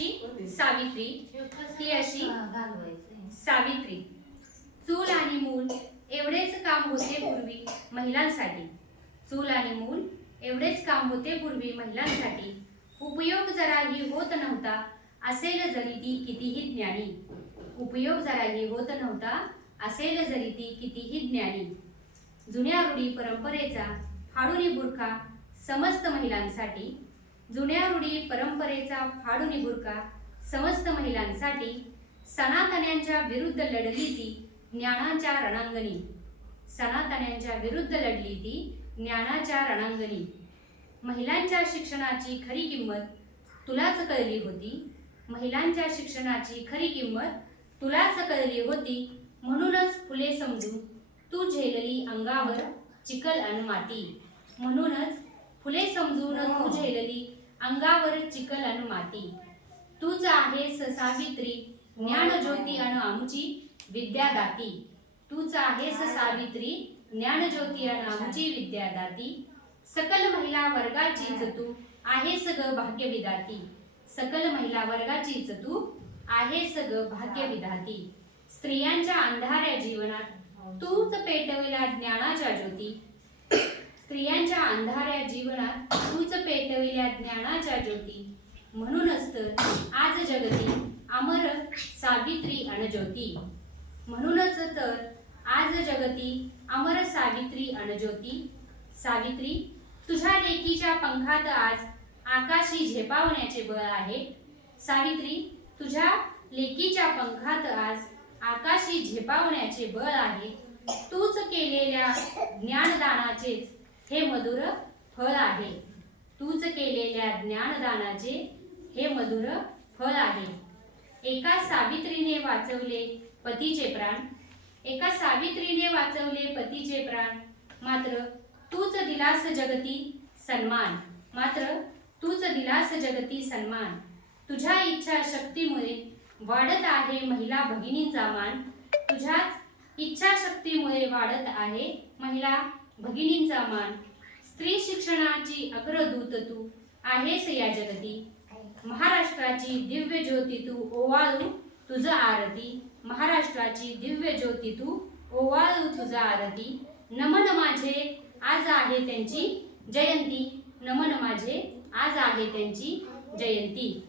अशी सावित्री, ती अशी सावित्री. चूल आणि मूल एवढेच काम होते पूर्वी महिलांसाठी. चूल आणि मूल एवढेच काम होते पूर्वी महिलांसाठी. उपयोग जराही होत नव्हता असेल जरी ती कितीही ज्ञानी. उपयोग जराही होत नव्हता असेल जरी ती कितीही ज्ञानी. जुन्या रूढी परंपरेचा फाडूनी बुरखा समस्त महिलांसाठी. जुन्या रूढी परंपरेचा फाडूनी बुरखा समस्त महिलांसाठी. सनातन्यांच्या विरुद्ध लढली ती ज्ञानाच्या रणांगणी. सनातन्यांच्या विरुद्ध लढली ती ज्ञानाच्या रणांगणी. महिलांच्या शिक्षणाची खरी किंमत तुलाच कळली होती. महिलांच्या शिक्षणाची खरी किंमत तुलाच कळली होती. म्हणूनच फुले समजून तू झेलली अंगावर चिखल अन माती. म्हणूनच फुले समजून तू झेलली अंगावर चिखल अन माती. तूच आहेस सावित्री ज्ञानज्योती अन आमुची विद्यादाती. तूच आहेस सावित्री ज्ञानज्योती अन आमुची विद्यादाती. सकल महिला वर्गाचीच तू आहेस ग भाग्यविधाती. सकल महिला वर्गाचीच तू आहेस ग भाग्यविधाती. स्त्रियांच्या अंधाऱ्या जीवनात तूच पेटविल्या ज्ञानाच्या ज्योती. स्त्रियांच्या अंधाऱ्या जीवनात तूच पेटविल्या ज्ञानाच्या ज्योती. म्हणूनच तर आज जगती अमर सावित्री अन ज्योती. म्हणूनच तर आज जगती अमर सावित्री अन ज्योती. सावित्री तुझ्या लेकीच्या पंखात आज आकाशी झेपावण्याचे बळ आहे. सावित्री तुझ्या लेकीच्या पंखात आज आकाशी झेपावण्याचे बळ आहे. तूच केलेल्या ज्ञानदानाचेच हे मधुर फळ आहे. तूच केलेल्या ज्ञानदानाचे हे मधुर फळ आहे. एका सावित्रीने वाचवले पतीचे प्राण. एका सावित्रीने वाचवले पतीचे प्राण. मात्र तूच दिलास जगती सन्मान. मात्र तूच दिलास जगती सन्मान. तुझ्या इच्छा शक्तीमुळे वाढत आहे महिला भगिनींचा मान. तुझ्याच इच्छा शक्तीमुळे वाढत आहे महिला भगिनींचा मान. स्त्री शिक्षणाची अग्रदूत तू आहेस या जगती. महाराष्ट्राची दिव्य ज्योती तू ओवाळू तुझ आरती. महाराष्ट्राची दिव्य ज्योती तू ओवाळू तुझ आरती. नमन माझे आज आहे त्यांची जयंती. नमन माझे आज आहे त्यांची जयंती.